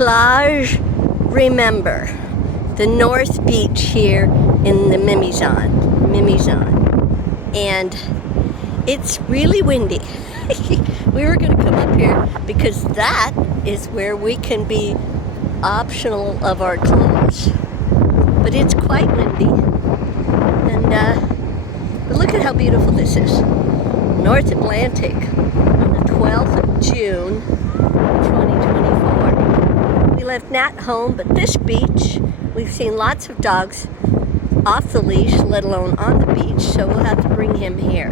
Plage Remember, the North Beach here in the Mimizan. And it's really windy. We were going to come up here because that is where we can be optional of our clothes. But it's quite windy. And but look at how beautiful this is. North Atlantic on the 12th of June, 2024. We left Nat home, but this beach, we've seen lots of dogs off the leash, let alone on the beach, so we'll have to bring him here.